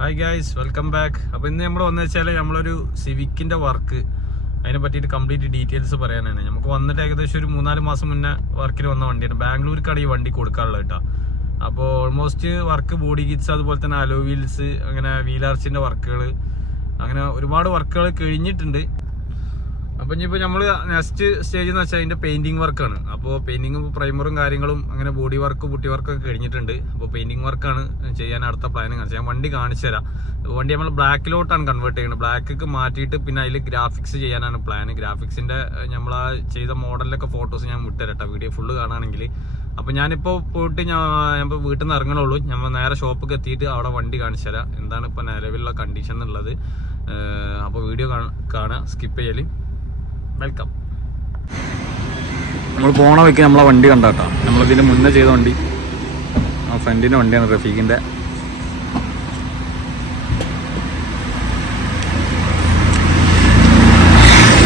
Hi guys welcome back അപ്പോൾ ഇന്ന് നമ്മൾ വന്നു വെച്ചാൽ നമ്മളൊരു സിവിക്കിന്റെ വർക്ക് അതിനെ പറ്റിയിട്ട് കംപ്ലീറ്റ് ഡീറ്റെയിൽസ് പറയാനാണ്. നമുക്ക് വന്നിട്ട് ഏകദേശം ഒരു മൂന്നാൽ മാസം മുന്നേ വർക്കിന് വന്ന വണ്ടിയാണ്. ബാംഗ്ലൂർക്കാണ് ഈ വണ്ടി കൊടുക്കാനുള്ളത് കേട്ടോ. അപ്പോൾ ഓൾമോസ്റ്റ് വർക്ക് ബോഡി കിറ്റ്സ് അതുപോലെ തന്നെ അലോ വീൽസ് അങ്ങനെ വീലാർച്ചിന്റെ വർക്കുകൾ അങ്ങനെ ഒരുപാട് വർക്കുകൾ കഴിഞ്ഞിട്ടുണ്ട്. അപ്പൊ ഇനിയിപ്പോ നമ്മൾ നെക്സ്റ്റ് സ്റ്റേജ് എന്ന് വെച്ചാൽ അതിന്റെ പെയിന്റിംഗ് വർക്കാണ് അപ്പോൾ പെയിന്റിംഗ് പ്രൈമറും കാര്യങ്ങളും അങ്ങനെ ബോഡി വർക്ക് പുട്ടി വർക്കൊക്കെ കഴിഞ്ഞിട്ടുണ്ട്. അപ്പോൾ പെയിന്റിംഗ് വർക്കാണ് ചെയ്യാൻ അടുത്ത പ്ലാനിങ് ഞാൻ വണ്ടി കാണിച്ചു തരാം. വണ്ടി നമ്മൾ ബ്ലാക്കിലോട്ടാണ് കൺവേർട്ട് ചെയ്യുന്നത്. ബ്ലാക്കിക്ക് മാറ്റിയിട്ട് പിന്നെ അതിൽ ഗ്രാഫിക്സ് ചെയ്യാനാണ് പ്ലാൻ ഗ്രാഫിക്സിന്റെ നമ്മൾ ആ ചെയ്ത മോഡലിലൊക്കെ ഫോട്ടോസ് ഞാൻ വിട്ടുതരട്ടെ. വീഡിയോ ഫുള്ള് കാണുകയാണെങ്കിൽ അപ്പോൾ ഞാനിപ്പോൾ പോയിട്ട് ഞാൻ ഇപ്പോൾ വീട്ടിൽ നിന്ന് ഇറങ്ങണുള്ളൂ. ഞാൻ നേരെ ഷോപ്പൊക്കെ എത്തിയിട്ട് അവിടെ വണ്ടി കാണിച്ചു തരാം. എന്താണ് ഇപ്പോൾ നിലവിലുള്ള കണ്ടീഷൻ എന്നുള്ളത്. അപ്പോൾ വീഡിയോ കാണുക സ്കിപ്പ് ചെയ്യൽ. വെൽക്കം നമ്മൾ പോണ വയ്ക്ക് നമ്മളെ വണ്ടി കണ്ടാട്ടോ. നമ്മളിതിന് മുന്നേ ചെയ്ത വണ്ടി. ആ ഫ്രണ്ടിന്റെ വണ്ടിയാണ് റഫീഖിന്റെ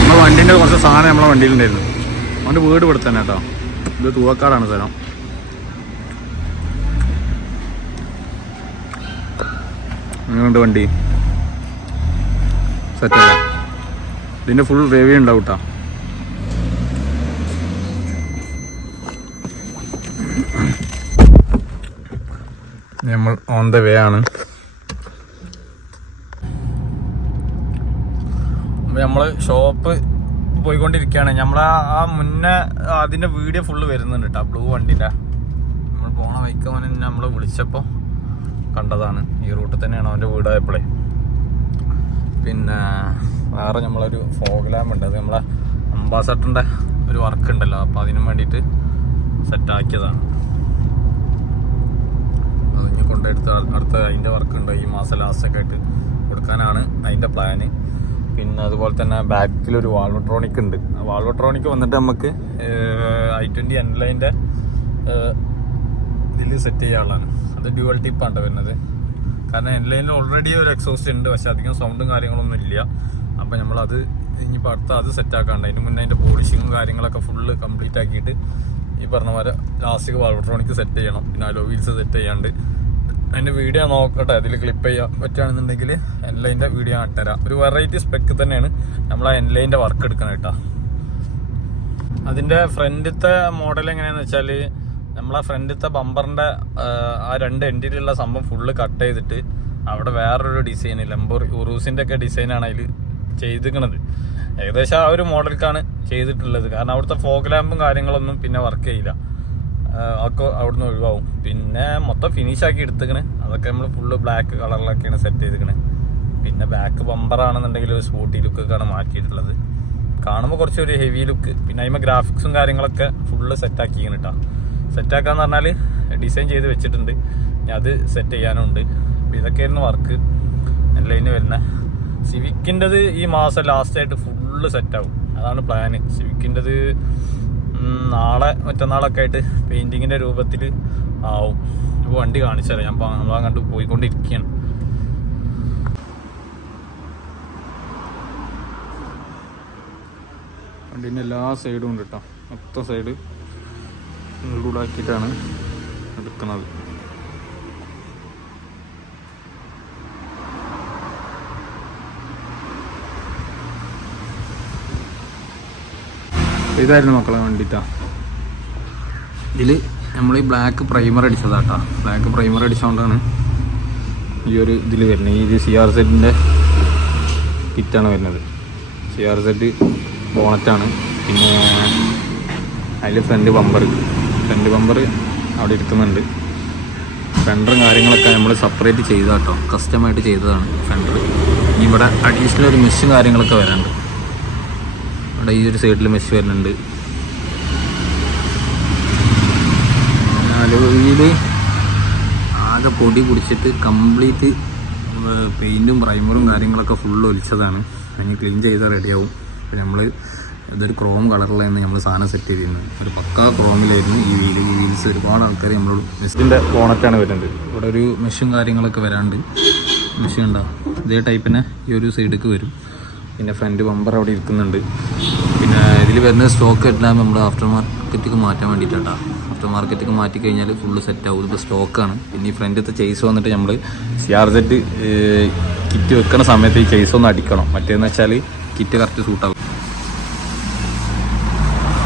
നമ്മളെ വണ്ടീന്റെ കുറച്ച് സാധനം നമ്മളെ വണ്ടിയിലുണ്ടായിരുന്നു. അവന്റെ വീട് ഇവിടെ തന്നെ കേട്ടോ. ഇത് തൂവക്കാടാണ് സ്ഥലം. എങ്ങനെയുണ്ട് വണ്ടി. സെറ്റല്ല ഇതിന്റെ ഫുൾ റേവി ഉണ്ടാവും കേട്ടോ നമ്മൾ ഓൺ ദ വേ ആണ്. നമ്മൾ ഷോപ്പ് പോയിക്കൊണ്ടിരിക്കുകയാണ് നമ്മളെ ആ മുന്നേ അതിന്റെ വീഡിയോ ഫുള്ള് വരുന്നുണ്ട് കേട്ടോ ബ്ലൂ വണ്ടിന്റെ. നമ്മൾ പോണ വൈക്ക് അവനെ നമ്മൾ വിളിച്ചപ്പോൾ കണ്ടതാണ്. ഈ റൂട്ടിൽ തന്നെയാണ് അവന്റെ വീടായപ്പോഴേ പിന്നെ വേറെ നമ്മളൊരു ഫോഗ് ഉണ്ട്. അത് നമ്മളെ അംബാസഡറിന്റെ ഒരു വർക്ക് ഉണ്ടല്ലോ. അപ്പോൾ അതിനും വേണ്ടിയിട്ട് സെറ്റാക്കിയതാണ് അത് ഇനി കൊണ്ടെടുത്ത് അടുത്ത അതിന്റെ വർക്ക് ഉണ്ട്? ഈ മാസം ലാസ്റ്റൊക്കെ ആയിട്ട് കൊടുക്കാനാണ് അതിന്റെ പ്ലാന് പിന്നെ അതുപോലെ തന്നെ ബാക്കിലൊരു വാൾവട്രോണിക് ഉണ്ട്. വാൾവട്രോണിക് വന്നിട്ട് നമുക്ക് ഐ ട്വന്റി എൻലൈന്റെ ഇതിൽ സെറ്റ് ചെയ്യാനുള്ളതാണ് അത് ഡ്യുവൽ ടിപ്പാണ് വരുന്നത്. കാരണം എൻലൈനിൽ ഓൾറെഡി ഒരു എക്സോസ്റ്റ് ഉണ്ട്. പക്ഷെ അധികം സൗണ്ടും കാര്യങ്ങളൊന്നും ഇല്ല. അപ്പം നമ്മളത് ഇനിയിപ്പോൾ അടുത്ത അത് സെറ്റ് ആക്കാണ്ട്. അതിന് മുന്നേ അതിന്റെ പോളിഷിങ്ങും കാര്യങ്ങളൊക്കെ ഫുള്ള് കംപ്ലീറ്റ് ആക്കിയിട്ട് ഈ പറഞ്ഞ പോലെ ലാസ്റ്റിക് വാൾവട്രോണിക് സെറ്റ് ചെയ്യണം. പിന്നെ അലോ വീൽസ് സെറ്റ് ചെയ്യാണ്ട്. അതിന്റെ വീഡിയോ നോക്കട്ടെ. അതിൽ ക്ലിപ്പ് ചെയ്യാൻ പറ്റുകയാണെന്നുണ്ടെങ്കിൽ എൻലൈന്റെ വീഡിയോ ഇട്ടുതരാം ഒരു വെറൈറ്റി സ്പെക്ക് തന്നെയാണ്. നമ്മൾ ആ എൻലൈന്റെ വർക്ക് എടുക്കണം കേട്ടോ. അതിന്റെ ഫ്രണ്ടിലത്തെ മോഡൽ എങ്ങനെയാണെന്ന് വെച്ചാൽ നമ്മളെ ഫ്രണ്ടിലത്തെ ബമ്പറിന്റെ ആ രണ്ട് എൻഡിലുള്ള സംഭവം ഫുള്ള് കട്ട് ചെയ്തിട്ട് അവിടെ വേറൊരു ഡിസൈൻ ലംബോർ ഉറൂസിന്റെ ഒക്കെ ഡിസൈനാണ് അതിൽ ചെയ്തിരിക്കണത്. ഏകദേശം ആ ഒരു മോഡൽക്കാണ് ചെയ്തിട്ടുള്ളത്. കാരണം അവിടുത്തെ ഫോക്ക് ലാമ്പും കാര്യങ്ങളൊന്നും പിന്നെ വർക്ക് ചെയ്യില്ല. ഒക്കെ അവിടുന്ന് ഒഴിവാകും പിന്നെ മൊത്തം ഫിനിഷ് ആക്കി എടുത്തേക്കണ്. അതൊക്കെ നമ്മൾ ഫുള്ള് ബ്ലാക്ക് കളറിലൊക്കെയാണ് സെറ്റ് ചെയ്തിരിക്കണത് പിന്നെ ബാക്ക് ബമ്പറാണെന്നുണ്ടെങ്കിൽ ഒരു സ്പോട്ടി ലുക്കൊക്കെയാണ് മാറ്റിയിട്ടുള്ളത്. കാണുമ്പോൾ കുറച്ചൊരു ഹെവി ലുക്ക് പിന്നെ അതിമ ഗ്രാഫിക്സും കാര്യങ്ങളൊക്കെ ഫുള്ള് സെറ്റാക്കിയാണ് കേട്ടോ സെറ്റാക്കാന്ന് പറഞ്ഞാൽ ഡിസൈൻ ചെയ്ത് വെച്ചിട്ടുണ്ട്. ഞാൻ അത് സെറ്റ് ചെയ്യാനുണ്ട്. ഇതൊക്കെയായിരുന്നു വർക്ക് ലൈനിൽ വരുന്ന. സിവിക്കിന്റെത് ഈ മാസം ലാസ്റ്റ് ആയിട്ട് ഫുള്ള് സെറ്റാവും. അതാണ് പ്ലാന്. സിവിക്കിന്റെത് നാളെ മറ്റന്നാളൊക്കെ ആയിട്ട് പെയിന്റിങ്ങിന്റെ രൂപത്തിൽ ആവും. ഇപ്പോൾ വണ്ടി കാണിച്ചാലേ ഞാൻ നമ്മളങ്ങോട്ട് പോയിക്കൊണ്ടിരിക്കുകയാണ് വണ്ടീന്റെ എല്ലാ സൈഡും ഉണ്ട് കേട്ടോ മൊത്തം സൈഡ് ഉള്ളൂടാക്കിയിട്ടാണ് എടുക്കുന്നത് ഇതായിരുന്നു മക്കളെ വണ്ടിട്ടാ. ഇതിൽ നമ്മൾ ഈ ബ്ലാക്ക് പ്രൈമർ അടിച്ചതാട്ടാ. ബ്ലാക്ക് പ്രൈമർ അടിച്ചുകൊണ്ടാണ് ഈ ഒരു ഇതിൽ വരുന്നത്. ഈ സി ആർ സെറ്റിന്റെ കിറ്റാണ് വരുന്നത്. സി ആർ സെറ്റ് ബോണറ്റാണ് പിന്നെ അതിൽ ഫ്രണ്ട് ബമ്പർ ഫ്രണ്ട് ബമ്പർ അവിടെ ഇരിക്കുന്നുണ്ട് ഫെൻഡറും കാര്യങ്ങളൊക്കെ നമ്മൾ സെപ്പറേറ്റ് ചെയ്താട്ടോ. കസ്റ്റമായിട്ട് ചെയ്തതാണ് ഫെൻഡർ ഇവിടെ അഡീഷണൽ ഒരു മെഷും കാര്യങ്ങളൊക്കെ വരാനുണ്ട്. ഇവിടെ ഈ ഒരു സൈഡിൽ മെഷ് വരുന്നുണ്ട്. അലോയിൽ ആകെ പൊടി പിടിച്ചിട്ട് കംപ്ലീറ്റ് പെയിന്റും പ്രൈമറും കാര്യങ്ങളൊക്കെ ഫുള്ള് ഒലിച്ചതാണ്. അതിന് ക്ലീൻ ചെയ്താൽ റെഡിയാവും അപ്പോൾ നമ്മൾ ഇതൊരു ക്രോം കളറിലായിരുന്നു നമ്മൾ സാധനം സെറ്റ് ചെയ്തിരുന്നത് ഒരു പക്കാ ക്രോമിലായിരുന്നു ഈ വീൽ ഈ വീൽസ് ഒരുപാട് ആൾക്കാർ നമ്മളോട് മെസ്സിന്റെ ബോണറ്റാണ് വരുന്നത്. ഇവിടെ ഒരു മെഷും കാര്യങ്ങളൊക്കെ വരാണ്ട്. മെഷീൻ ഉണ്ടാവും ഇതേ ടൈപ്പിനെ ഈ ഒരു സൈഡിലേക്ക് വരും. പിന്നെ ഫ്രണ്ട് ബമ്പർ അവിടെ ഇരിക്കുന്നുണ്ട്. പിന്നെ ഇതിൽ വരുന്ന സ്റ്റോക്ക് എല്ലാം നമ്മൾ ആഫ്റ്റർ മാർക്കറ്റിക്ക് മാറ്റാൻ വേണ്ടിയിട്ടാണ് ആഫ്റ്റർ മാർക്കറ്റിക്ക് മാറ്റി കഴിഞ്ഞാൽ ഫുള്ള് സെറ്റ് ആവും. ഇപ്പോൾ സ്റ്റോക്കാണ് പിന്നെ ഈ ഫ്രണ്ടിലത്തെ ചെയ്സ് വന്നിട്ട് നമ്മൾ സി ആർ സെറ്റ് കിറ്റ് വെക്കുന്ന സമയത്ത് ഈ ചെയ്സ് ഒന്ന് അടിക്കണം. മറ്റേന്ന് വെച്ചാൽ കിറ്റ് കറക്റ്റ് സൂട്ടാവും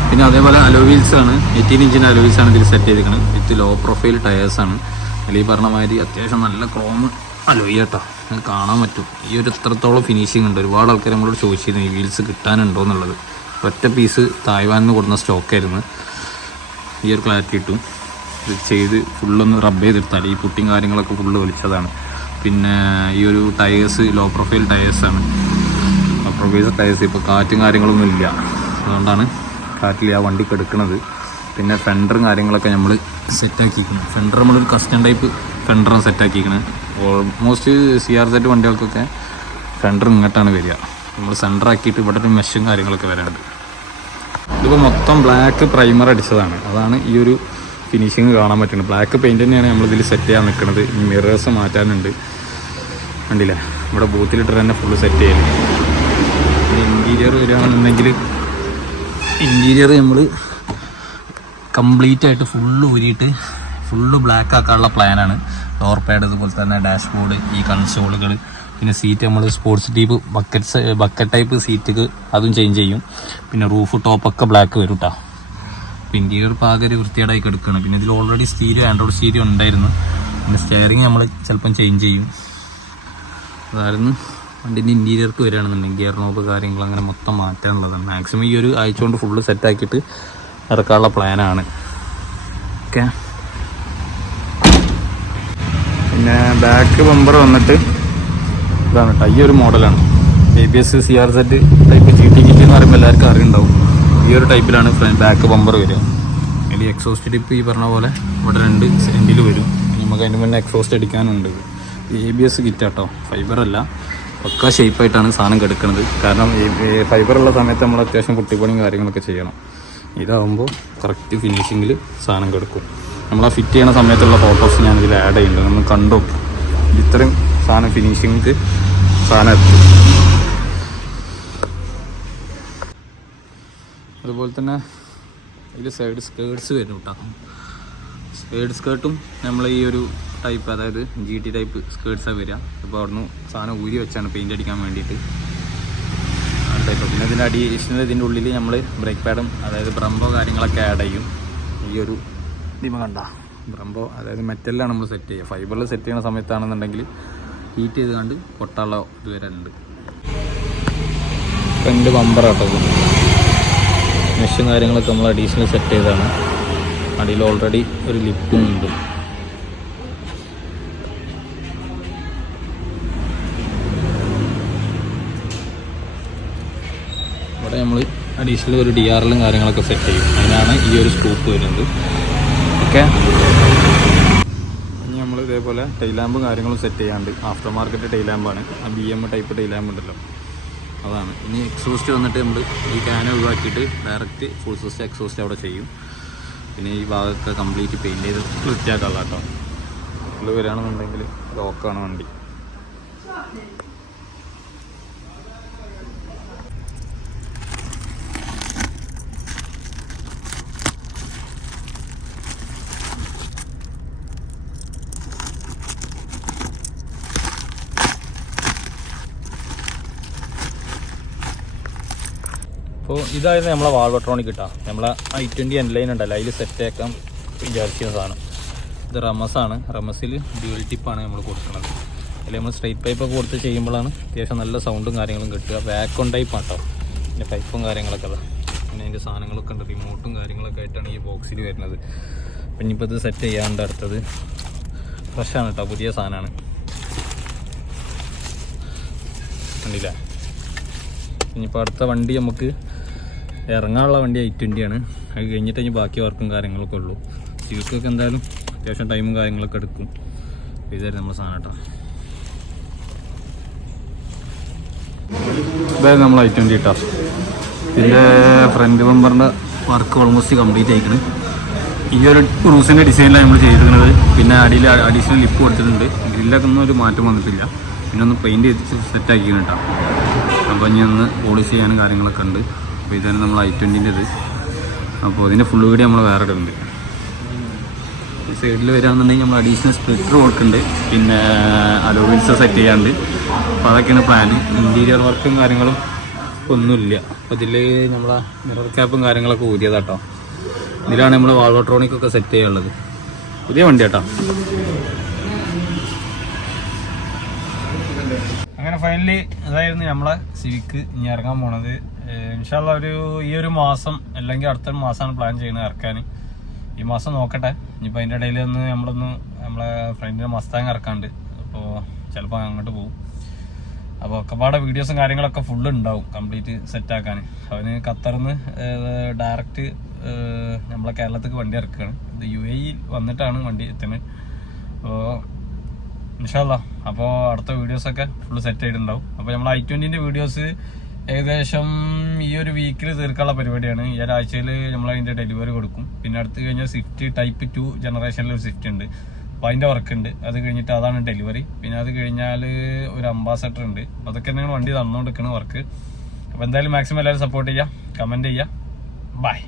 പിന്നെ അതേപോലെ അലോവീൽസ് ആണ്. എയ്റ്റീൻ ഇഞ്ചിന്റെ അലോവീൽസ് ആണ് ഇതിൽ സെറ്റ് ചെയ്തിരിക്കുന്നത് വിത്ത് ലോ പ്രൊഫൈൽ ടയേഴ്സാണ് ഈ പറഞ്ഞ മാതിരി അത്യാവശ്യം നല്ല ക്രോം അലോയി കേട്ടോ കാണാൻ പറ്റും. ഈ ഒരു എത്രത്തോളം ഫിനിഷിംഗ് ഉണ്ട്. ഒരുപാട് ആൾക്കാർ നമ്മളോട് ചോദിച്ചിരുന്നു ഈ വീൽസ് കിട്ടാനുണ്ടോ എന്നുള്ളത്. ഒറ്റ പീസ് തായ്വാനിൽ നിന്ന് കൊടുക്കുന്ന സ്റ്റോക്കായിരുന്നു ഈ ഒരു ക്ലാരിറ്റി കിട്ടും ഇത് ചെയ്ത് ഫുള്ളൊന്ന് റബ്ബ് ചെയ്തെടുത്താൽ ഈ പുട്ടിയും കാര്യങ്ങളൊക്കെ ഫുള്ള് വലിച്ചതാണ്. പിന്നെ ഈ ഒരു ടയേഴ്സ് ലോ പ്രൊഫൈൽ ടയേഴ്സാണ് ലോ പ്രൊഫൈൽ ടയേഴ്സ് ഇപ്പോൾ കാറ്റും കാര്യങ്ങളൊന്നും ഇല്ല. അതുകൊണ്ടാണ് കാറ്റിൽ ആ വണ്ടിക്ക് എടുക്കുന്നത് പിന്നെ ഫെൻഡറും കാര്യങ്ങളൊക്കെ നമ്മൾ സെറ്റാക്കിയിരിക്കുന്നു ഫെൻഡർ നമ്മളൊരു കസ്റ്റം ടൈപ്പ് ഫെൻഡറും സെറ്റാക്കിയിരിക്കണം ഓൾമോസ്റ്റ് സി ആർ സെറ്റ് വണ്ടികൾക്കൊക്കെ ഫെൻഡർ ഇങ്ങോട്ടാണ് വരിക. നമ്മൾ സെന്റർ ആക്കിയിട്ട് ഇവിടെ ഒരു മെഷും കാര്യങ്ങളൊക്കെ വരാനുണ്ട് ഇതിപ്പോൾ മൊത്തം ബ്ലാക്ക് പ്രൈമർ അടിച്ചതാണ്. അതാണ് ഈ ഒരു ഫിനിഷിങ് കാണാൻ പറ്റുന്നത്. ബ്ലാക്ക് പെയിന്റ് തന്നെയാണ് നമ്മളിതിൽ സെറ്റ് ചെയ്യാൻ നിൽക്കുന്നത്. ഈ മിറേഴ്സ് മാറ്റാനുണ്ട്. കണ്ടില്ലേ? ഇവിടെ ബൂത്തിലിട്ട് തന്നെ ഫുള്ള് സെറ്റ് ചെയ്യുന്നു ഇന്റീരിയർ വരികയാണെന്നുണ്ടെങ്കിൽ ഇന്റീരിയർ നമ്മൾ കംപ്ലീറ്റ് ആയിട്ട് ഫുള്ള് ഊരിയിട്ട് ഫുള്ള് ബ്ലാക്ക് ആക്കാനുള്ള പ്ലാനാണ് ഡോർ പാഡ് അതുപോലെ തന്നെ ഡാഷ്ബോർഡ് ഈ കൺസോളുകൾ പിന്നെ സീറ്റ് നമ്മൾ sports type buckets bucket type seat അതും ചേഞ്ച് ചെയ്യും. പിന്നെ റൂഫ് ടോപ്പൊക്കെ ബ്ലാക്ക് വരും കേട്ടോ അപ്പോൾ ഇന്റീരിയർ പാകര് ഒരു വൃത്തിയേടായി കിടക്കുകയാണ് പിന്നെ ഇതിൽ ഓൾറെഡി സ്റ്റീരിയോ ആൻഡ്രോയിഡ് സ്റ്റീരിയോ ഉണ്ടായിരുന്നു. പിന്നെ സ്റ്റെയറിങ് നമ്മൾ ചിലപ്പം ചേഞ്ച് ചെയ്യും. അതായിരുന്നു വണ്ടിന്റെ ഇന്റീരിയർക്ക് വരികയാണെന്നുണ്ടെങ്കിൽ ഗിയർ നോബ് കാര്യങ്ങൾ അങ്ങനെ മൊത്തം മാറ്റാനുള്ളതാണ്. മാക്സിമം ഈ ഒരു ആഴ്ച കൊണ്ട് ഫുള്ള് സെറ്റാക്കിയിട്ട് ഇറക്കാനുള്ള പ്ലാനാണ് ഓക്കെ പിന്നെ ബാക്ക് ബമ്പർ വന്നിട്ട് ഇതാണ് കേട്ടോ ഈ ഒരു മോഡലാണ് A B S C R set type G T kit എന്ന് പറയുമ്പോൾ എല്ലാവർക്കും അറിയുണ്ടാവും. ഈ ഒരു ടൈപ്പിലാണ് ഫ്രണ്ട് ബാക്ക് ബമ്പർ വരിക. അതിൽ എക്സോസ്റ്റ് ടിപ്പ് ഈ പറഞ്ഞ പോലെ ഇവിടെ രണ്ട് സെന്റിൽ വരും. നമുക്ക് അതിന് മുന്നേ എക്സോസ്റ്റ് അടിക്കാനുണ്ട്. എ ബി എസ് കിറ്റ് കേട്ടോ ഫൈബർ അല്ല. പക്ക ഷേപ്പായിട്ടാണ് സാധനം കിടക്കുന്നത് കാരണം ഫൈബർ ഉള്ള സമയത്ത് നമ്മൾ അത്യാവശ്യം പൊട്ടിപ്പണിയും കാര്യങ്ങളൊക്കെ ചെയ്യണം. ഇതാവുമ്പോൾ കറക്റ്റ് ഫിനിഷിങ്ങിൽ സാധനം കിടക്കും. നമ്മൾ ആ ഫിറ്റ് ചെയ്യണ സമയത്തുള്ള ഫോട്ടോസ് ഞാനിതിൽ ആഡ് ചെയ്യുന്നുണ്ട്. നമ്മൾ കണ്ടു ഇത്രയും സാധനം ഫിനിഷിങ് സാധനം എത്തും. അതുപോലെ തന്നെ ഇതിൽ സൈഡ് സ്കേർട്സ് വരും കേട്ടോ സൈഡ് സ്കേർട്ടും നമ്മൾ ഈ ഒരു ടൈപ്പ് അതായത് ജി ടി ടൈപ്പ് സ്കേർട്സാണ് വരിക അപ്പോൾ അവിടുന്ന് സാധനം ഊരി വെച്ചാണ് പെയിന്റ് അടിക്കാൻ വേണ്ടിയിട്ട്. ടൈപ്പ് പിന്നെ ഇതിന്റെ അഡീഷണൽ ഇതിന്റെ ഉള്ളിൽ നമ്മൾ ബ്രേക്ക് പാഡും അതായത് ബ്രംബോ കാര്യങ്ങളൊക്കെ ആഡ് ചെയ്യും. ഈ ഒരു ഇതിമ കണ്ട? ബ്രംബോ അതായത് മെറ്റലിലാണ് നമ്മൾ സെറ്റ് ചെയ്യുക. ഫൈബറിൽ സെറ്റ് ചെയ്യുന്ന സമയത്താണെന്നുണ്ടെങ്കിൽ ഹീറ്റ് ചെയ്ത് കണ്ട് പൊട്ടാളോ ഇത് വരാനുണ്ട് ഫ്രണ്ട് ബമ്പർ ആട്ടോ മെഷും കാര്യങ്ങളൊക്കെ നമ്മൾ അഡീഷണൽ സെറ്റ് ചെയ്തതാണ്. അടിയിൽ ഓൾറെഡി ഒരു ലിപ്പും ഉണ്ട്. ഇവിടെ നമ്മൾ അഡീഷണൽ ഒരു ഡി ആറിലും കാര്യങ്ങളൊക്കെ സെറ്റ് ചെയ്യും. അതിനാണ് ഈ ഒരു സ്കൂപ്പ് വരുന്നത്. ഓക്കെ. ഇനി നമ്മൾ ഇതേപോലെ ടൈലാമ്പും കാര്യങ്ങളും സെറ്റ് ചെയ്യാണ്ട് ആഫ്റ്റർ മാർക്കറ്റ് ടൈലാമ്പാണ്. ആ ബി എം ടൈപ്പ് ടൈലാമ്പ് ഉണ്ടല്ലോ. അതാണ്. ഇനി എക്സോസ്റ്റ് വന്നിട്ട് നമ്മൾ ഈ ക്യാന ഒഴിവാക്കിയിട്ട് ഡയറക്റ്റ് ഫുൾ സിസ്റ്റം എക്സോസ്റ്റ് അവിടെ ചെയ്യും. പിന്നെ ഈ ഭാഗമൊക്കെ കംപ്ലീറ്റ് പെയിന്റ് ചെയ്ത് വൃത്തിയാക്കാനുള്ള കേട്ടോ ഫുള്ള് വരികയാണെന്നുണ്ടെങ്കിൽ ലോക്കാണ് വണ്ടി. അപ്പോൾ ഇതായിരുന്നു നമ്മളെ വാൾവട്രോണിക് കിട്ടാം നമ്മളെ ഐ ട്വന്റി എൻ ലൈൻ ഉണ്ടല്ലോ. അതിൽ സെറ്റ് ആക്കാൻ വിചാരിക്കുന്ന സാധനം. ഇത് റമസാണ് റമസിൽ ഡ്യുവൽ ടിപ്പാണ് നമ്മൾ കൊടുക്കുന്നത്. അതിൽ നമ്മൾ സ്ട്രൈറ്റ് പൈപ്പൊക്കെ കൊടുത്ത് ചെയ്യുമ്പോഴാണ് അത്യാവശ്യം നല്ല സൗണ്ടും കാര്യങ്ങളും കിട്ടുക. വാക്കോൺ ടൈപ്പാണ് കേട്ടോ പിന്നെ പൈപ്പും കാര്യങ്ങളൊക്കെ അതാ. പിന്നെ അതിന്റെ സാധനങ്ങളൊക്കെ ഉണ്ട്. റിമോട്ടും കാര്യങ്ങളൊക്കെ ആയിട്ടാണ് ഈ ബോക്സിൽ വരുന്നത്. അപ്പം ഇനിയിപ്പോൾ ഇത് സെറ്റ് ചെയ്യാണ്ട് അടുത്തത്. ഫ്രഷാണ് കേട്ടോ പുതിയ സാധനമാണ്. കണ്ടില്ല? ഇനിയിപ്പോൾ അടുത്ത വണ്ടി നമുക്ക് ഇറങ്ങാനുള്ള വണ്ടി ഐ ട്വന്റി ആണ്. അത് കഴിഞ്ഞിട്ട് ഇനി ബാക്കി വർക്കും കാര്യങ്ങളൊക്കെ ഉള്ളൂ. ചീർക്കൊക്കെ എന്തായാലും അത്യാവശ്യം ടൈമും കാര്യങ്ങളൊക്കെ എടുക്കും. ഇതായിരുന്നു നമ്മുടെ സാധനം ഇതായിരുന്നു നമ്മൾ ഐ ട്വന്റി കേട്ടോ. ഇതിന്റെ ഫ്രണ്ട് ബമ്പറിന്റെ വർക്ക് ഓൾമോസ്റ്റ് കംപ്ലീറ്റ് ആയിക്കണ്. ഈ ഒരു ക്രൂസിന്റെ ഡിസൈനിലാണ് നമ്മൾ ചെയ്തിരിക്കുന്നത്. പിന്നെ അടിയിൽ അഡീഷണൽ ലിപ്പ് കൊടുത്തിട്ടുണ്ട്. ഗ്രില്ലൊക്കെ ഒന്നും ഒരു മാറ്റം വന്നിട്ടില്ല. പിന്നെ ഒന്ന് പെയിന്റ് ചെയ്ത് സെറ്റാക്കി കേട്ടോ. അപ്പോൾ ഇനി ഒന്ന് പോളിഷ് ചെയ്യാനും കാര്യങ്ങളൊക്കെ ഉണ്ട്. അപ്പോൾ ഇതാണ് നമ്മൾ ഐ ട്വന്റിന്റെത് അപ്പോൾ ഇതിന്റെ ഫുൾ വീഡിയോ നമ്മൾ വേറെ ഇടുന്നുണ്ട് സൈഡിൽ വരികയാണെന്നുണ്ടെങ്കിൽ നമ്മൾ അഡീഷണൽ സ്പ്ലിറ്റർ കൊടുക്കുന്നുണ്ട്. പിന്നെ അലോവിൻസ് സെറ്റ് ചെയ്യാണ്ട് അപ്പോൾ അതൊക്കെയാണ് പ്ലാൻ ഇന്റീരിയർ വർക്കും കാര്യങ്ങളും ഒന്നുമില്ല. അപ്പോൾ ഇതിൽ നമ്മളെ മിറർ ക്യാപ്പും കാര്യങ്ങളൊക്കെ ഊരിയതാട്ടോ ഇതിലാണ് നമ്മൾ വാൾവോട്രോണിക് ഒക്കെ സെറ്റ് ചെയ്യാനുള്ളത്. പുതിയ വണ്ടി കേട്ടോ അങ്ങനെ ഫൈനലി അതായിരുന്നു നമ്മളെ സിവിക്ക് ഇനി ഇറങ്ങാൻ പോണത്. ഇൻഷാല്ല ഒരു ഈ ഒരു മാസം അല്ലെങ്കിൽ അടുത്ത മാസമാണ് പ്ലാൻ ചെയ്യുന്നത് ഇറക്കാൻ. ഈ മാസം നോക്കട്ടെ. ഇനിയിപ്പോൾ അതിന്റെ ഇടയിൽ ഒന്ന് നമ്മളൊന്ന് നമ്മളെ ഫ്രണ്ടിന്റെ മസ്താങ് ഇറക്കാണ്ട് അപ്പോൾ ചിലപ്പോൾ അങ്ങോട്ട് പോകും അപ്പോൾ ഒക്കെപ്പാടെ വീഡിയോസും കാര്യങ്ങളൊക്കെ ഫുള്ള് ഉണ്ടാവും കംപ്ലീറ്റ് സെറ്റാക്കാൻ അവന് ഖത്തറിന്ന് ഡയറക്റ്റ് നമ്മളെ കേരളത്തേക്ക് വണ്ടി ഇറക്കുകയാണ് ഇത് യു എ വന്നിട്ടാണ് വണ്ടി എത്തുന്നത്. അപ്പോൾ ഇൻഷാല്ല. അപ്പോൾ അടുത്ത വീഡിയോസൊക്കെ ഫുള്ള് സെറ്റ് ആയിട്ടുണ്ടാവും. അപ്പോൾ നമ്മൾ ഐ ട്വന്റിന്റെ വീഡിയോസ് ഏകദേശം ഈ ഒരു വീക്കിൽ തീർക്കാനുള്ള പരിപാടിയാണ്. ഈ ഒരാഴ്ചയിൽ നമ്മൾ അതിന്റെ ഡെലിവറി കൊടുക്കും. പിന്നെ അടുത്ത് കഴിഞ്ഞാൽ സ്വിഫ്റ്റ് ടൈപ്പ് ടു ജനറേഷനിൽ ഒരു സ്വിഫ്റ്റ് ഉണ്ട്. അപ്പോൾ അതിന്റെ വർക്ക് ഉണ്ട്. അത് കഴിഞ്ഞിട്ട് അതാണ് ഡെലിവറി പിന്നെ അത് കഴിഞ്ഞാൽ ഒരു അംബാസഡർ ഉണ്ട്. അതൊക്കെ തന്നെയാണ് വണ്ടി തന്നുകൊണ്ടിരിക്കുന്ന വർക്ക് അപ്പോൾ എന്തായാലും മാക്സിമം എല്ലാവരും സപ്പോർട്ട് ചെയ്യുക കമന്റ് ചെയ്യുക ബൈ